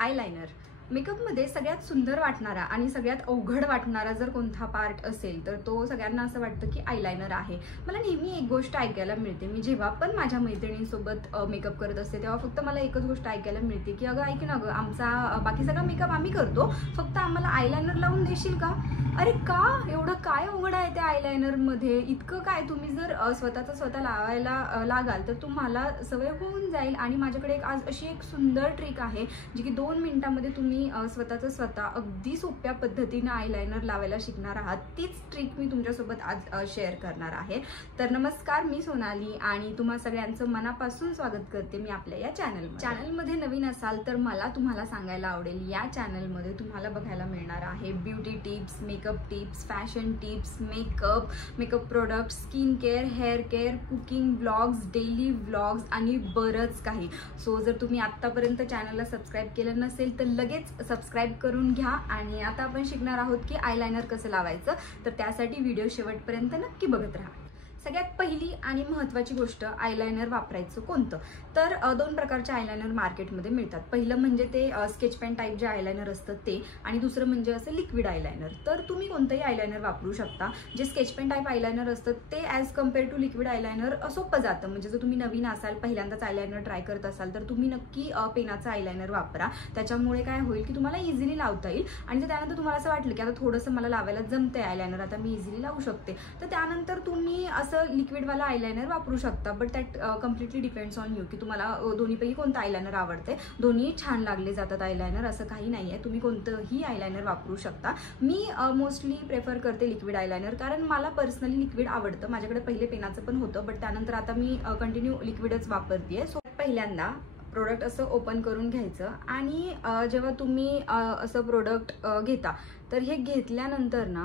Eyeliner मेकअपमध्ये सगळ्यात सुंदर वाटणारा आणि सगळ्यात अवघड वाटणारा जर कोणता पार्ट असेल तर तो सगळ्यांना असं वाटतं की आयलाइनर आहे. मला नेहमी एक गोष्ट ऐकायला मिळते, मी जेव्हा पण माझ्या मैत्रिणींसोबत मेकअप करत असते तेव्हा फक्त मला एकच गोष्ट ऐकायला मिळते की अगं ऐक ना गं, आमचा बाकी सगळा मेकअप आम्ही करतो, फक्त आम्हाला आयलाइनर लावून देशील का? अरे का, एवढं काय अवघड आहे त्या आयलाइनरमध्ये? इतकं काय, तुम्ही जर स्वतःचं स्वतः लावायला लागाल तर तुम्हाला सवय होऊन जाईल. आणि माझ्याकडे आज अशी एक सुंदर ट्रिक आहे जी की 2 मिनिटांमध्ये तुम्ही स्वतःचं स्वतः अगदी सोप्या पद्धतीने आयलाइनर लावायला शिकणार आहात. तीच ट्रिक मी तुमच्यासोबत आज शेअर करणार आहे. तर नमस्कार, मी सोनाली आणि तुम्हा सगळ्यांचं मनापासून स्वागत करते मी आपल्या या चॅनलमध्ये. नवीन असाल तर मला तुम्हाला सांगायला आवडेल, या चॅनलमध्ये तुम्हाला बघायला मिळणार आहे beauty tips, makeup tips, fashion tips, makeup products, skin care, hair care, cooking vlogs, daily vlogs आणि बरंच काही. सो जर तुम्ही आत्तापर्यंत चॅनलला सबस्क्राईब केलं नसेल तर लगेच सबस्क्राईब करून घ्या. आणि आता आपण शिकणार आहोत की आयलाइनर कसं लावायचं, तर त्यासाठी व्हिडिओ शेवटपर्यंत नक्की बघत राहा. सगळ्यात पहिली आणि महत्त्वाची गोष्ट, आयलाइनर वापरायचं कोणतं? तर 2 प्रकारचे आयलाइनर मार्केटमध्ये मिळतात. पहिलं म्हणजे ते स्केच पेन टाईप जे आयलाइनर असतं ते, आणि दुसरं म्हणजे असं लिक्विड आयलाइनर. तर तुम्ही कोणतंही आयलाइनर वापरू शकता. जे स्केच पेन टाईप आयलाइनर असतं ते as compare to liquid eyeliner सोपं जातं. म्हणजे जर तुम्ही नवीन असाल, पहिल्यांदाच आयलाइनर ट्राय करत असाल तर तुम्ही नक्की पेनाचं आयलाइनर वापरा. त्याच्यामुळे काय होईल की तुम्हाला इझिली लावता येईल. आणि जर त्यानंतर तुम्हाला असं वाटलं की आता थोडंसं मला लावायला जमतंय आयलाइनर, आता मी इझिली लावू शकते, तर त्यानंतर तुम्ही असं लिक्विडवाला आयलाइनर वापरू शकता. But that completely depends on you की तुम्हाला दोन्हीपैकी कोणतं आयलाइनर आवडते. दोन्ही छान लागले जातात आयलाइनर, असं काही नाही आहे. तुम्ही कोणतंही आयलाइनर वापरू शकता. मी मोस्टली प्रेफर करते लिक्विड आयलाइनर, कारण मला पर्सनली लिक्विड आवडतं. माझ्याकडे पहिले पेनाचं पण होतं, बट त्यानंतर आता मी कंटिन्यू लिक्विडच वापरते. सो पहिल्यांदा प्रोडक्ट असं ओपन करून घ्यायचं. आणि जेव्हा तुम्ही असं प्रोडक्ट घेता तर हे घेतल्यानंतर ना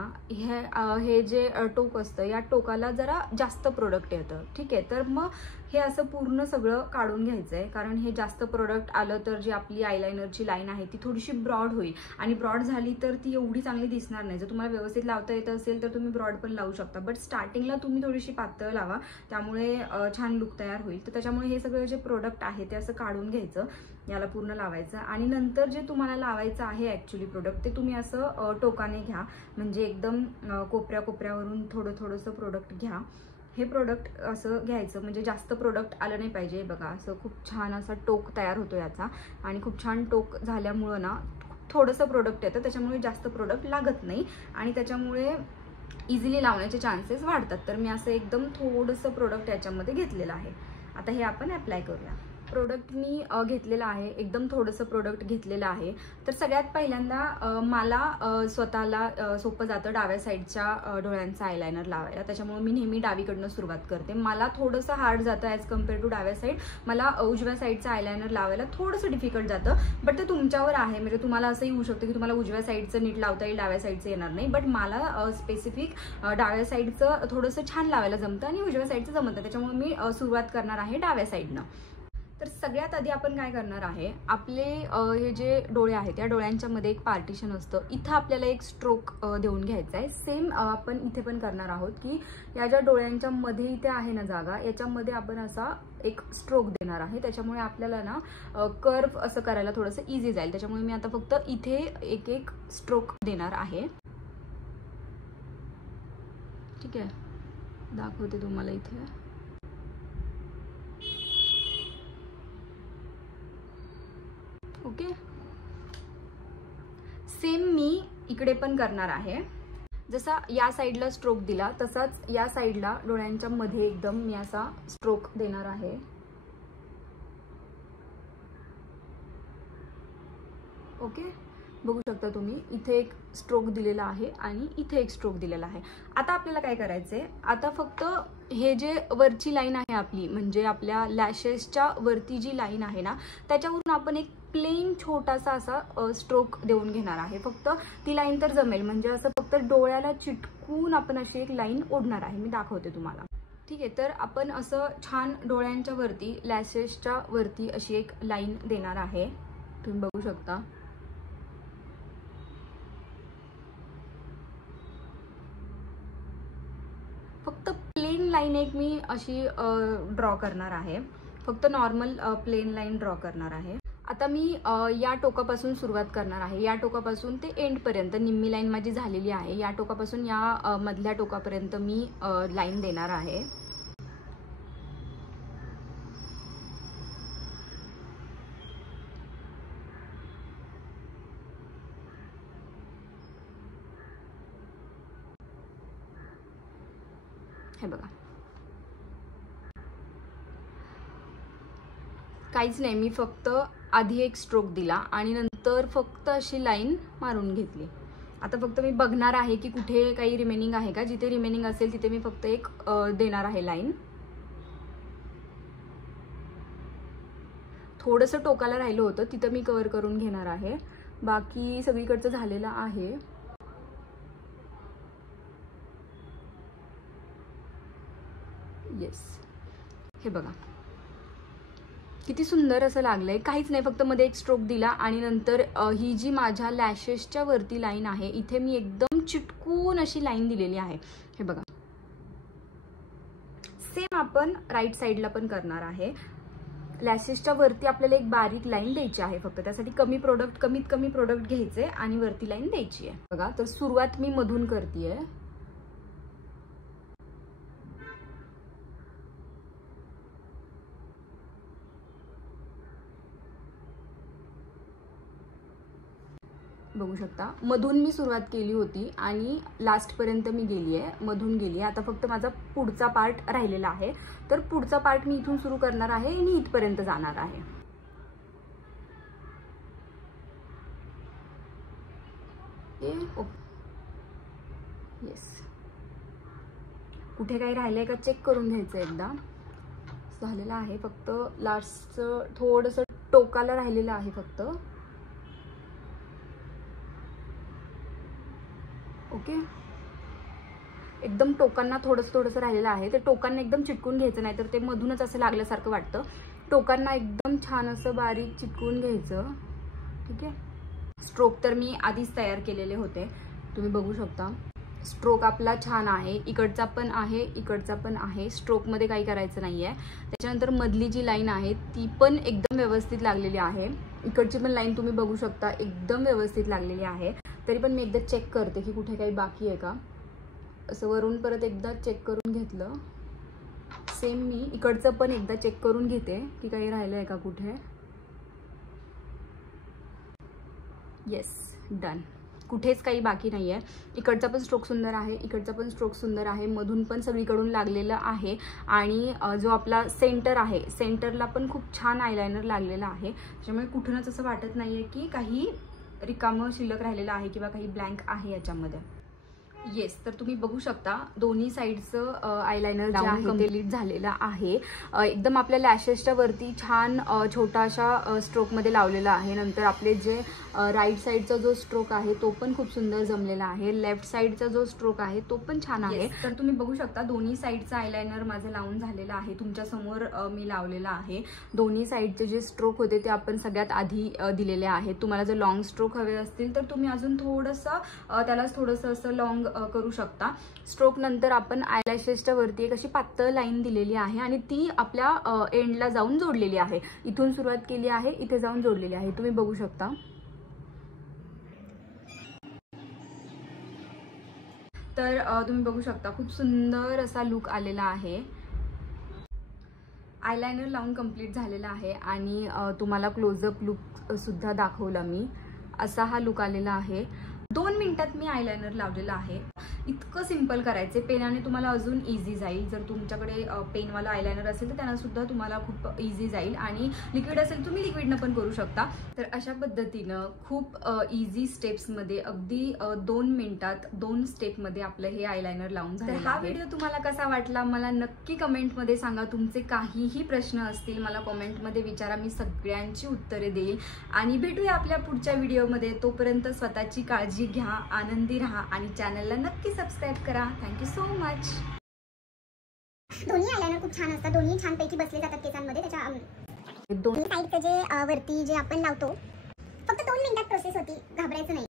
हे जे टोक असतं, या टोकाला जरा जास्त प्रोडक्ट येतं. ठीक आहे, तर मग हे असं पूर्ण सगळं काढून घ्यायचं आहे, कारण हे जास्त प्रोडक्ट आलं तर जी आपली आयलाइनरची लाईन आहे ती थोडीशी ब्रॉड होईल. आणि ब्रॉड झाली तर ती एवढी चांगली दिसणार नाही. जर तुम्हाला व्यवस्थित लावता येत असेल तर तुम्ही ब्रॉड पण लावू शकता, बट स्टार्टिंगला तुम्ही थोडीशी पातळ लावा, त्यामुळे छान लुक तयार होईल. तर त्याच्यामुळे हे सगळं जे प्रोडक्ट आहे ते असं काढून घ्यायचं, याला पूर्ण लावायचं. आणि नंतर जे तुम्हाला लावायचं आहे ॲक्च्युली प्रोडक्ट, ते तुम्ही असं टोकाने घ्या, म्हणजे एकदम कोपऱ्यावरून थोडंसं प्रोडक्ट घ्या. हे प्रोडक्ट असं घ्यायचं, म्हणजे जास्त प्रोडक्ट आलं नाही पाहिजे. बघा, असं खूप छान असा टोक तयार होतो याचा. आणि खूप छान टोक झाल्यामुळं ना थोडंसं प्रोडक्ट येतं, त्याच्यामुळे जास्त प्रोडक्ट लागत नाही आणि त्याच्यामुळे इझिली लावण्याचे चान्सेस वाढतात. तर मी असं एकदम थोडंसं प्रोडक्ट याच्यामध्ये घेतलेलं आहे. आता हे आपण अप्लाय करूया. प्रोडक्ट मी घेतलेलं आहे, एकदम थोडंसं प्रोडक्ट घेतलेलं आहे. तर सगळ्यात पहिल्यांदा मला स्वतःला सोपं जातं डाव्या साईडच्या डोळ्यांचा आयलाइनर लावायला, त्याच्यामुळे मी नेहमी डावीकडनं सुरुवात करते. मला थोडंसं हार्ड जातं ॲज कम्पेअर टू डाव्या साईड. मला उजव्या साईडचं आयलाइनर लावायला थोडंसं डिफिकल्ट जातं, बट ते तुमच्यावर आहे. म्हणजे तुम्हाला असंही होऊ शकतं की तुम्हाला उजव्या साईडचं नीट लावता येईल, डाव्या साईडचं येणार नाही. बट मला स्पेसिफिक डाव्या साईडचं थोडंसं छान लावायला जमतं आणि उजव्या साईडचं जमतं, त्याच्यामुळे मी सुरुवात करणार आहे डाव्या साईडनं. तर सगळ्यात आधी आपण काय करणार आहे, आपले हे जे डोळे आहेत या डोळ्यांच्या मध्ये एक पार्टिशन असतं, इथं आपल्याला एक स्ट्रोक देऊन घ्यायचा आहे. सेम आपण इथे पण करणार आहोत की या ज्या डोळ्यांच्या मध्ये इथे आहे ना जागा, याच्यामध्ये आपण असा एक स्ट्रोक देणार आहे. त्याच्यामुळे आपल्याला ना कर्व असं करायला थोडंसं इझी जाईल. त्याच्यामुळे मी आता फक्त इथे एक स्ट्रोक देणार आहे. ठीक आहे, दाखवते तुम्हाला इथे. ओके, सेम मी इकडे पण करणार आहे. जसा या साईडला स्ट्रोक दिला तसाच या साईडला डोळ्यांच्या मध्ये एकदम मी असा स्ट्रोक देणार आहे. ओके, बघू शकता तुम्ही, इथे एक स्ट्रोक दिलेला आहे आणि इथे एक स्ट्रोक दिलेला आहे. आता आपल्याला काय करायचंय, आता फक्त हे जे वरची लाईन आहे आपली, म्हणजे आपल्या लॅशेसच्या वरती जी लाईन आहे ना, त्याच्यावरून आपण एक प्लेन छोटासा असा स्ट्रोक देऊन घेणार आहे. फक्त ती लाईन तर जमेल, म्हणजे असं फक्त डोळ्याला चिटकून आपण अशी एक लाईन ओढणार आहे. मी दाखवते तुम्हाला. ठीक आहे, तर आपण असं छान डोळ्यांच्या वरती, लॅशेसच्या वरती अशी एक लाईन देणार आहे. तुम्ही बघू शकता. फक्त प्लेन लाईन एक मी अशी ड्रॉ करणार आहे, फक्त नॉर्मल प्लेन लाईन ड्रॉ करणार आहे. आता मी या टोकापासून सुरुवात करणार आहे. या टोकापासून ते एंडपर्यंत निम्मी लाईन माझी झालेली आहे. या टोकापासून या मधल्या टोकापर्यंत मी लाईन देणार आहे. हे बघा, काहीच नाही, मी फक्त आधी एक स्ट्रोक दिला आणि नंतर फक्त अशी लाईन मारून घेतली. आता फक्त मी बघणार आहे की कुठे काही रिमेनिंग आहे का. जिथे रिमेनिंग असेल तिथे मी फक्त एक देणार आहे लाईन. थोडंसं टोकाला राहिलं होतं तिथं मी कव्हर करून घेणार आहे. बाकी सगळीकडचं झालेलं आहे. येस, हे बघा किती सुंदर असं लागलंय. काहीच नाही, फक्त मध्ये एक स्ट्रोक दिला आणि नंतर ही जी माझ्या लॅशेसच्या वरती लाईन आहे इथे मी एकदम चिटकून अशी लाईन दिलेली आहे. हे बघा, सेम आपण राईट साईडला पण करणार आहे. लॅशेसच्या वरती आपल्याला एक बारीक लाईन द्यायची आहे. फक्त त्यासाठी कमीत कमी प्रोडक्ट घ्यायचे आणि वरती लाईन द्यायची आहे. बघा, तर सुरुवात मी मधून करतेय. बघू शकता, मधून मी सुरुवात केली होती आणि लास्ट पर्यंत मी गेली आहे, मधून गेली आहे. आता फक्त माझा पुढचा पार्ट राहिलेला आहे. तर पुढचा पार्ट मी इथून सुरू करणार आहे आणि इथपर्यंत जाणार आहे. येस, कुठे काही राहिलंय का चेक करून घ्यायचं एकदा. झालेलं आहे, फक्त लास्टचं थोडंसं टोकाला राहिलेलं आहे फक्त. ओके, एकदम टोकांना थोडंसं राहिलेलं आहे. ते टोकांना एकदम चिटकून घ्यायचं, नाही तर ते मधूनच असं लागल्यासारखं वाटतं. टोकांना एकदम छान असं बारीक चिटकून घ्यायचं. ठीक आहे, स्ट्रोक तर मी आधीच तयार केलेले होते, तुम्ही बघू शकता. स्ट्रोक आपला छान आहे, इकडचा पण आहे, इकडचा पण आहे. स्ट्रोकमध्ये काही करायचं नाही आहे. त्याच्यानंतर मधली जी लाईन आहे ती पण एकदम व्यवस्थित लागलेली आहे. इकडची पण लाईन तुम्ही बघू शकता, एकदम व्यवस्थित लागलेली आहे. तरी पण मी एकदा चेक करते की कुठे काही बाकी आहे का. असं वरून परत एकदा चेक करून घेतलं. सेम मी इकडचं पण एकदा चेक करून घेते की काही राहिलं आहे का कुठे. येस, डन, कुठेच काही बाकी नाही आहे. इकडचा पण स्ट्रोक सुंदर आहे, इकडचा पण स्ट्रोक सुंदर आहे. मधून पण सगळीकडून लागलेलं आहे. आणि जो आपला सेंटर आहे, सेंटरला पण खूप छान आयलायनर लागलेला आहे. त्याच्यामुळे कुठूनच असं वाटत नाही आहे की काही रिकामं शिल्लक राहिलेलं आहे किंवा काही ब्लँक आहे याच्यामध्ये. येस, तर तुम्ही बघू शकता दोन्ही साईडचं आयलायनर लावून कंप्लीट झालेलं आहे. एकदम आपल्या लॅशेसच्या वरती छान छोटाशा स्ट्रोकमध्ये लावलेला आहे. नंतर आपले जे राईट साईडचा जो स्ट्रोक आहे तो पण खूप सुंदर जमलेला आहे. लेफ्ट साईडचा जो स्ट्रोक आहे तो पण छान आहे. तर तुम्ही बघू शकता दोन्ही साईडचा आयलायनर माझं लावून झालेला आहे. तुमच्या समोर मी लावलेला आहे. दोन्ही साईडचे जे स्ट्रोक होते ते आपण सगळ्यात आधी दिलेले आहेत. तुम्हाला जर लॉंग स्ट्रोक हवे असतील तर तुम्ही अजून थोडंसं असं लॉंग करू शकता. स्ट्रोक नंतर आपण आयलॅशेसच्या वरती एक अशी पातळ लाईन दिलेली आहे आणि ती आपल्या एंडला जाऊन जोडलेली आहे. इथून सुरुवात केली आहे, इथे जाऊन जोडलेली आहे. तुम्ही बघू शकता. तर तुम्ही बघू शकता खूप सुंदर असा लुक आलेला आहे. आयलायनर लावून कंप्लीट झालेला आहे आणि तुम्हाला क्लोजअप लुक सुद्धा दाखवला मी. असा हा लुक आलेला आहे. 2 मिनिटात मी आयलायनर लावलेला आहे. इतकं सिंपल करायचे. पेनाने तुम्हाला अजून इझी जाईल. जर तुमच्याकडे पेनवाला आयलायनर असेल तर त्यांना सुद्धा तुम्हाला खूप इझी जाईल. आणि लिक्विड असेल तुम्ही लिक्विडनं पण करू शकता. तर अशा पद्धतीनं खूप इझी स्टेप्समध्ये अगदी 2 मिनिटात 2 स्टेपमध्ये आपलं हे आयलायनर लावून झालं. तर हा व्हिडिओ तुम्हाला कसा वाटला मला नक्की कमेंटमध्ये सांगा. तुमचे काहीही प्रश्न असतील मला कमेंटमध्ये विचारा, मी सगळ्यांची उत्तरे देईल. आणि भेटूया आपल्या पुढच्या व्हिडिओमध्ये. तोपर्यंत स्वतःची काळजी घ्या, आनंदी राहा आणि चॅनलला नक्की सबस्क्राईब करा. Thank you so much. दोन्ही आयलायनर खूप छान असतात. दोन्ही छान पैकी बसले जातात केसांमध्ये. त्याच्या दोन्ही साईडचं जे वरती जे आपण लावतो फक्त 2 मिनिटात प्रोसेस होती. घाबरायचं नाही.